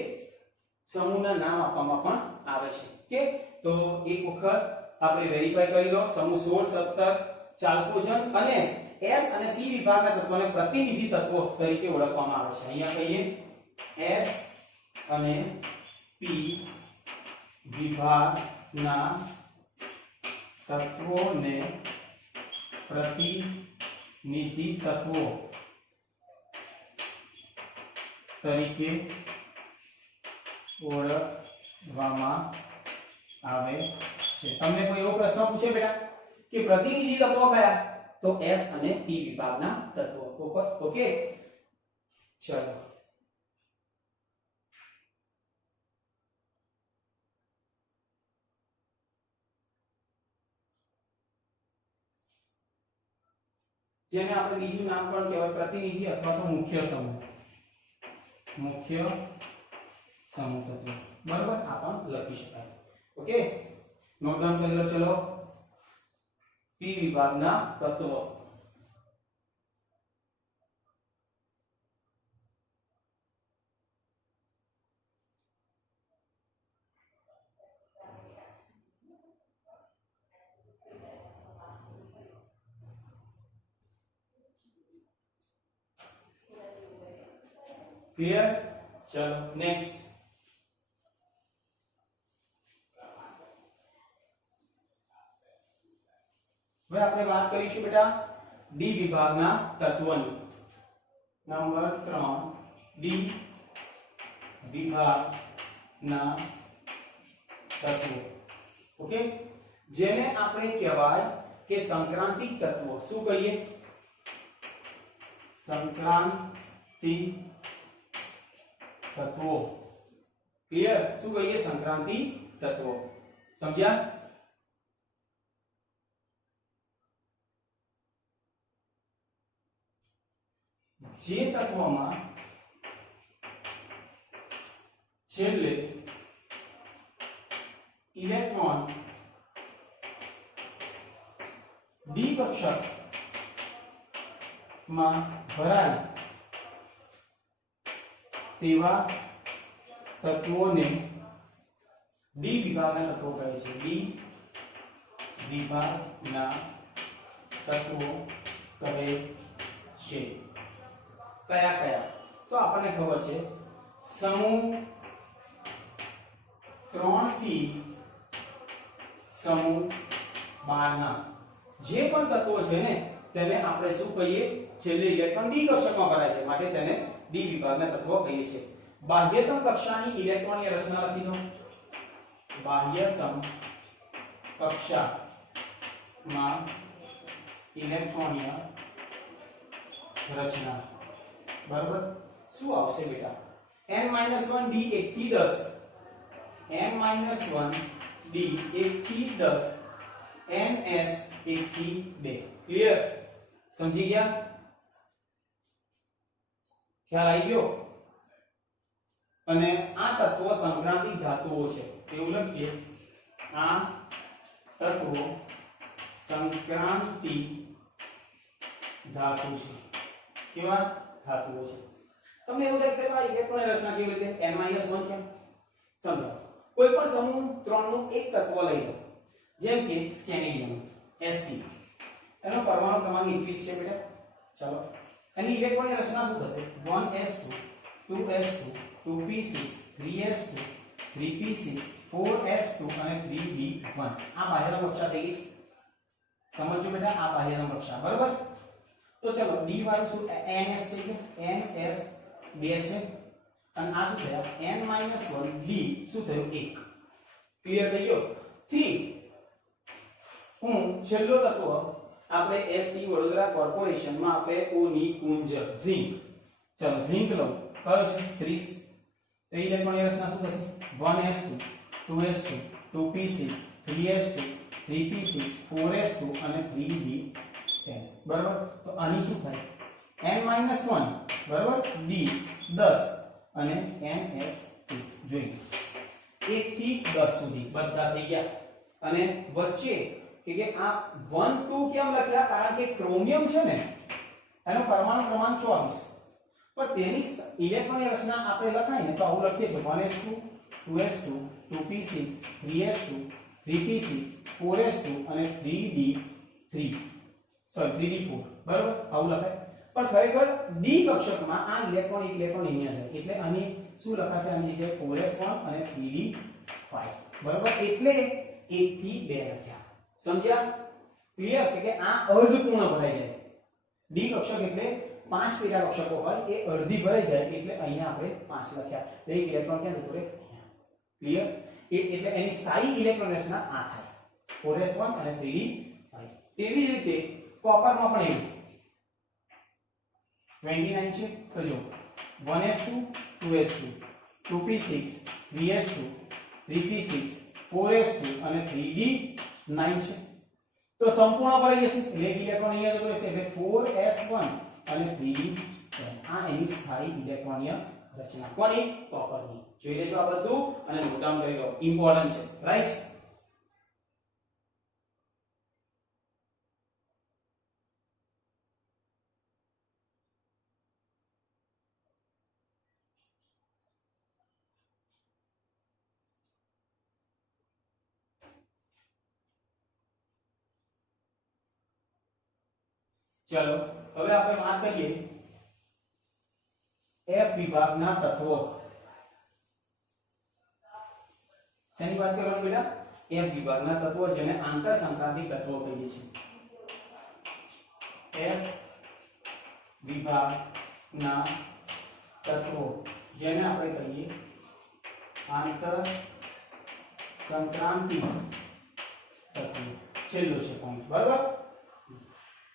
સમૂહના નામ આપવામાં પણ આવે છે. કે તો એક વખત આપણે વેરીફાઈ કરી લો. સમૂહ 16 17 ચાલ્કોજન અને S અને P વિભાગના તત્વોને પ્રતિનિધિ તત્વો તરીકે ઓળખવામાં આવે છે. અહીંયા કહીએ S અને P વિભાગના તત્વોને પ્રતિનિધિ તત્વો તરીકે ઓળખવામાં આવે છે. તમને કોઈ એવો પ્રશ્ન પૂછે બેટા કે પ્રતિનિધિ તત્વો કયા? તો S અને P વિભાગના તત્વો. ઓકે ચલો. જેને આપણે બીજું નામ પણ કહેવાય પ્રતિનિધિ અથવા તો મુખ્ય સમૂહ. મુખ્ય સમૂહ તત્વો. બરાબર. આ પણ લખી શકાય. ઓકે નોટ ડાઉન કરી લો. ચલો P વિભાગના તત્વો. ક્લિયર? ચલો નેક્સ્ટ. હવે આપણે વાત કરીશું બેટા ડી વિભાગના તત્વોની. નંબર 3 ડી વિભાગના તત્વો. ઓકે, જેને આપણે કહેવાય કે સંક્રાંતિક તત્વો. શું કહીએ? સંક્રાંતિક તત્વો. ક્લિયર? શું કહીએ? સંક્રાંતિક તત્વો. સમજ્યા? જે તત્વમાં છેલ્લે ઇલેક્ટ્રોન ડી કક્ષકમાં ભરાય તેવા તત્વોને ડી વિભાગના તત્વો કહે છે. ડી વિભાગના તત્વો કહે છે. કયા કયા? તો આપણને ખબર છે સમૂહ 3 થી સમૂહ 12 ના જે પણ તત્વો છે ને તેને આપણે શું કહીએ? છેલ્લે ઇલેક્ટ્રોન ડી કક્ષકમાં ભરાય છે માટે તેને ડી વિભાગના તત્વો કહીએ છીએ. બાહ્યતમ કક્ષાની ઇલેક્ટ્રોનીય રચના લખી દો. બાહ્યતમ કક્ષામાં ઇલેક્ટ્રોનીય રચના. બરાબર? શું આવશે બેટા? n-1 d 1 થી 10, n-1 d 1 થી 10, ns 1 થી 2. ક્લિયર? સમજી ગયા? ખ્યાલ આવી ગયો? અને આ તત્વો સંક્રાંતિક ધાતુઓ છે એવું લખીએ. આ તત્વો સંક્રાંતિક ધાતુ છે. કેવા ધાતુઓ છે? તમને એવું થાય કે સાહેબ આ ઇલેક્ટ્રોનની રચના કેવી રીતે? n-1 કેમ? સમજો. કોઈ પણ સમૂહ 3 નું એક તત્વ લઈ લો, જેમ કે સ્કેન્ડિયમ Sc. એનો પરમાણુ ક્રમાંક 21 છે બેટા. ચલો, એની ઇલેક્ટ્રોનની રચના શું થશે? 1s2 2s2 2p6 3s2 3p6 4s2 અને 3d1. આ બાહ્યતમ કક્ષા થઈ ગઈ. સમજો બેટા, આ બાહ્યતમ કક્ષા. બરાબર? તો ચલો, d વાળું શું? ns છે કે ns 2 છે અને આ શું થયા? n-1 d શું થયું? 1. ક્લિયર થઈ ગયો? થી હું છેલ્લો તત્વ આપણે ST વડોદરા કોર્પોરેશન માં આપે O ની કુંજ ઝિંક. ચલો, ઝિંક લો. કયો છે? 30. તો ઇલેક્ટ્રોનની રચના શું થશે? 1s2 2s2 2p6 3s2 3p6 4s2 અને 3d10. બરાબર? તો આની શું થાય? n-1 બરાબર d 10 અને ns2. જોઈ 1 થી 10 સુધી બધા થઈ ગયા. અને વચ્ચે કે આ 1 2 કેમ લખ્યા? કારણ કે ક્રોમિયમ છે ને એનો પરમાણુ ક્રમાંક 24, પણ તેની ઇલેક્ટ્રોનની રચના આપણે લખાય ને તો આવું લખીએ છીએ 1s2 2s2 2p6 3s2 3p6 4s2 અને 3d3 સોરી 3d4. બરાબર? આવું લખાય. પણ ખરેખર ડી કક્ષકમાં આ ઇલેક્ટ્રોન એક ઇલેક્ટ્રોન અહીંયા છે એટલે અહીં શું લખાશે? આની જગ્યાએ 4s1 અને 3d5. બરાબર? એટલે 1 થી 2 લખ્યા. સમજ્યા? ક્લિયર? કે આ અર્ધપૂર્ણ ભરાઈ જાય. ડી કક્ષક એટલે 5 પેટા કક્ષકો હોય, એ અડધી ભરાઈ જાય એટલે અહીંયા આપણે 5 લખ્યા. તો એક ઇલેક્ટ્રોન ક્યાં જતો રહે? અહીંયા. ક્લિયર? એટલે એની સ્થાયી ઇલેક્ટ્રોન રચના આ થાય 4s1 અને 3d5. તેવી જ રીતે કોપરમાં પણ એવું 29 છે. તો જો 1s2 2s2 2p6 3s2 3p6 4s2 અને 3d9 છે. તો સંપૂર્ણ ભરાઈ જશે એટલે એક ઇલેક્ટ્રોન અહીંયા જતો રહેશે એટલે 4s1 અને 3d10. આ એની સ્થાયી ઇલેક્ટ્રોનીય રચના. કોની? કોપરની. જોઈ લેજો આ બધું અને નોટ ડાઉન કરી લો. ઇમ્પોર્ટન્ટ છે. રાઈટ? ચલો, હવે આપણે વાત કરીએ F વિભાગના તત્વો. શેની વાત કરવાની બેટા? F વિભાગના તત્વો, જેને આંતર સંક્રાંતિક તત્વો કહીએ છીએ. F વિભાગના તત્વો જેને આપણે કહીએ આંતર સંક્રાંતિ તત્વો. છેલ્લું છે પોઈન્ટ, બરાબર.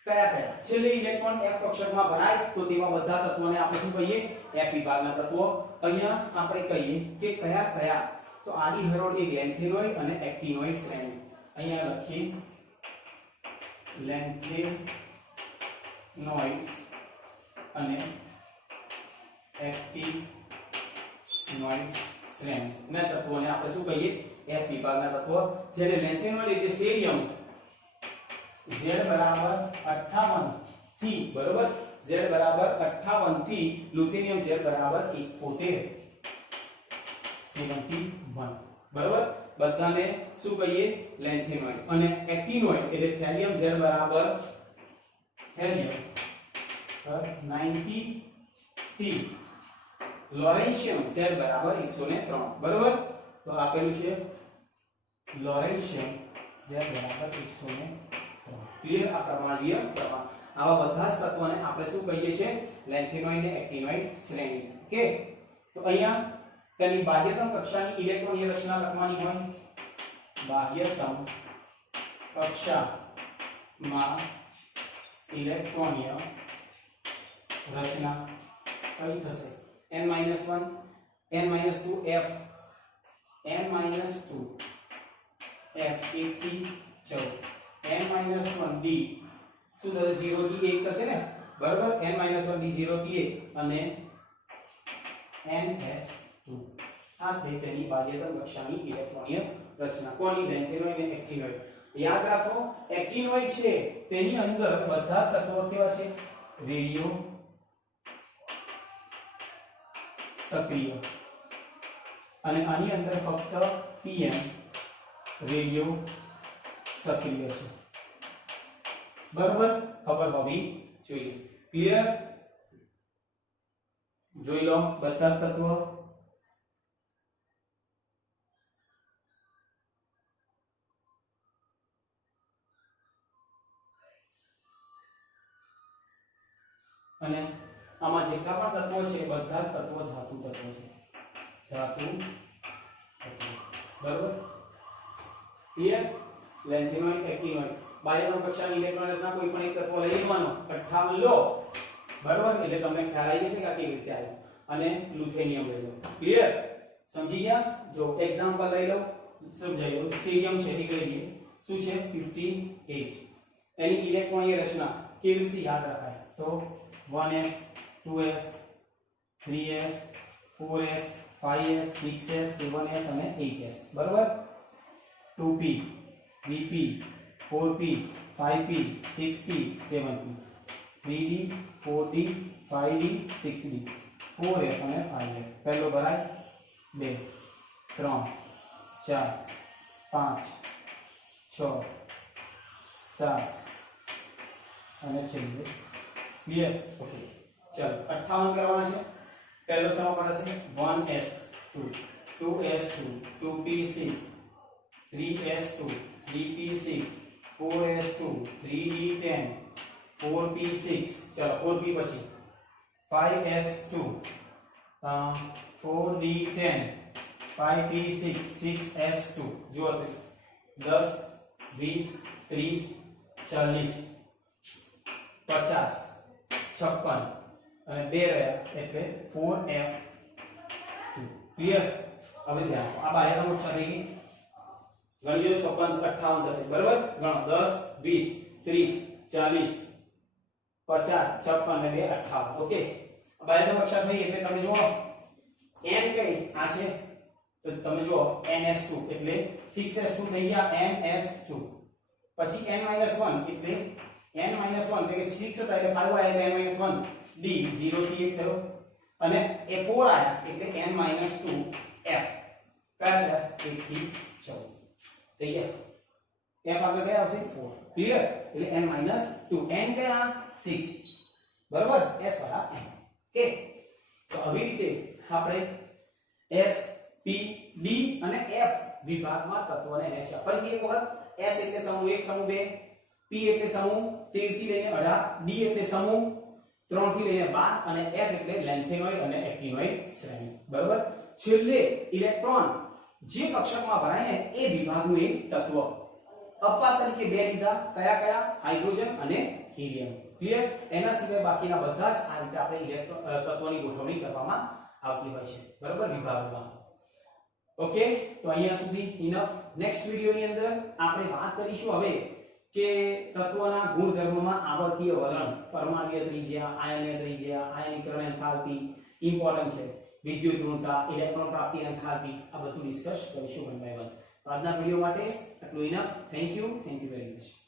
કયા કયા છેલ્લે ઇલેક્ટ્રોન F કક્ષકમાં ભરાય તો તેવા બધા તત્વોને આપણે શું કહીએ? F વિભાગના તત્વો. અહીંયા આપણે કહીએ કે કયા કયા, તો આડી હરોળ એક લેન્થેનોઇડ અને એક્ટિનોઇડ શ્રેણી. અહીંયા લખીએ લેન્થેનોઇડ્સ અને એક્ટિનોઇડ્સ શ્રેણી ના તત્વોને આપણે શું કહીએ? F વિભાગના તત્વો. જ્યારે લેન્થેનોઇડ એટલે સેરિયમ Z બરાબર 58 થી, બરોબર, Z બરાબર 58 થી લ્યુથેનિયમ Z બરાબર 71, 71, બરોબર. બધાને શું કહીએ? લેન્થેનોઇડ. અને એક્ટિનોઇડ એટલે થેલિયમ Z બરાબર થેલિયમ 90 થી લોરેન્શિયમ Z બરાબર 103, બરોબર. તો આપેલું છે લોરેન્શિયમ Z બરાબર 103. ક્લિયર? આ પ્રમાણીય પ્રમાણ. આવા બધા જ તત્વોને આપણે શું કહીએ છીએ? લેન્થેનોઇડ અને એક્ટિનોઇડ શ્રેણી. ઓકે. તો અહીંયા તેની બાહ્યતમ કક્ષાની ઇલેક્ટ્રોનીય રચના લખવાની હોય. બાહ્યતમ કક્ષામાં ઇલેક્ટ્રોનીય રચના કઈ થશે? n-1 n-2 f n-2 f 1 થી 14 n-1 d શું થશે? 0 થી 1 થશે ને, બરાબર. n-1 d 0 થી 1 અને ns2. આ થઈ તેની બાહ્યતમ કક્ષાની ઇલેક્ટ્રોનીય રચના. કોની? લેન્થેનોઇડ અને એક્ટિનોઇડ. યાદ રાખો, એક્ટિનોઇડ છે તેની અંદર બધા તત્વો કેવા છે? રેડિયો સક્રિય. અને આની અંદર ફક્ત pm રેડિયો સક્રિય છે, બરાબર. ખબર હોવી જોઈએ. ક્લિયર? જોઈ લો બધા તત્વો. અને આમાં જેટલા પણ તત્વો છે બધા તત્વો ધાતુ તત્વો છે. ધાતુ તત્વો, બરાબર. ક્લિયર? લેન્થેનોઇડ, એક્ટિનોઇડ. બાહ્યતમ કક્ષાની ઇલેક્ટ્રોન રચના કોઈ પણ એક તત્વ લઈ લેવાનો, 58 લો, બરાબર. એટલે તમને ખ્યાલ આવી જશે કે આ કેવી રીતે આવ્યું. અને લ્યુથેનિયમ લઈ લો. ક્લિયર? સમજી ગયા? જો એક્ઝામ્પલ લઈ લો, સમજાઈ લો. સીરિયમ છે એક લઈએ. શું છે? 58. એની ઇલેક્ટ્રોનીય રચના કેવી રીતે યાદ રખાય? તો 1s 2s 3s 4s 5s 6s 7s અને 8s, બરાબર. 2p 3p 4p 5p 6p 7p 3d 4d 5d 6d 4f અને 5f. પહેલો ભરાય 2 3 4 5 6 7 અને છેલ્લે. ક્લિયર? ઓકે. ચલો 58 કરવાના છે. પહેલો સમો પડશે 1s2 2s2 2p6 3s2 3p6 4s2 3d10 4p6. ચલો 4p પછી 5s2 4d10 5p6 6s2. જો 10 20 30 40 50 56 અને 2 રહ્યા એટલે 4f2. ક્લિયર? હવે ધ્યાન આપો. આ બાહ્યતમ કક્ષા થઈ ગઈ. ગણ્યો 56 58 થશે, બરાબર. ગણો 10 20 30 40 50 56 અને 2 58. ઓકે. આ બાહ્યતમ કક્ષા થઈ એટલે તમે જુઓ n કઈ આ છે તો તમે જુઓ ns2 એટલે 6s2 થઈ ગયા ns2. પછી n-1 એટલે n-1 એટલે કે 6 હતા એટલે 5 આયા એટલે n-1 d 0 થી 1 થયો. અને એ 4 આયા એટલે n-2 f. કયા 1 થી 14 થઈ ગયા. f આગળ કયા આવશે? 4. ક્લિયર? એટલે n-2 n કયા? 6, બરાબર. s વાળા n. ઓકે. તો આવી રીતે આપણે s p d અને f વિભાગમાં તત્વોને વહેંચ્યા. ફરીથી એક વખત s એટલે સમૂહ 1 સમૂહ 2, P એટલે સમૂહ 13 થી લઈને 18, D એટલે સમૂહ 3 થી લઈને 12 અને F એટલે લેન્થેનોઇડ અને એક્ટિનોઇડ શ્રેણી. બરોબર. છેલ્લે ઇલેક્ટ્રોન જે કક્ષકમાં ભરાય ને એ વિભાગનું એક તત્વ. અપવાદ તરીકે બે લીધા, કયા કયા? હાઇડ્રોજન અને હિલિયમ. ક્લિયર? એના સિવાય બાકીના બધા જ આ રીતે આપણે ઇલેક્ટ્રોન તત્વોની ગોઠવણી કરવામાં આવતી હોય છે. બરોબર, વિભાગમાં. ઓકે, તો અહીંયા સુધી ઇનફ. નેક્સ્ટ વિડિયોની અંદર આપણે વાત કરીશું હવે કે તત્વના ગુણધર્મોમાં આવર્તીય વલણ, પરમાણ્વીય ત્રિજ્યા, આયનીય ત્રિજ્યા, આયનીકરણ એન્થાલ્પી ઇમ્પોર્ટન્ટ છે, વિદ્યુત ઋણતા, ઇલેક્ટ્રોન પ્રાપ્તિ એન્થાલ્પી, આ બધું ડિસ્કસ કરીશું વન બાય વન. તો આજના વિડિયો માટે આટલું enough. Thank you very much.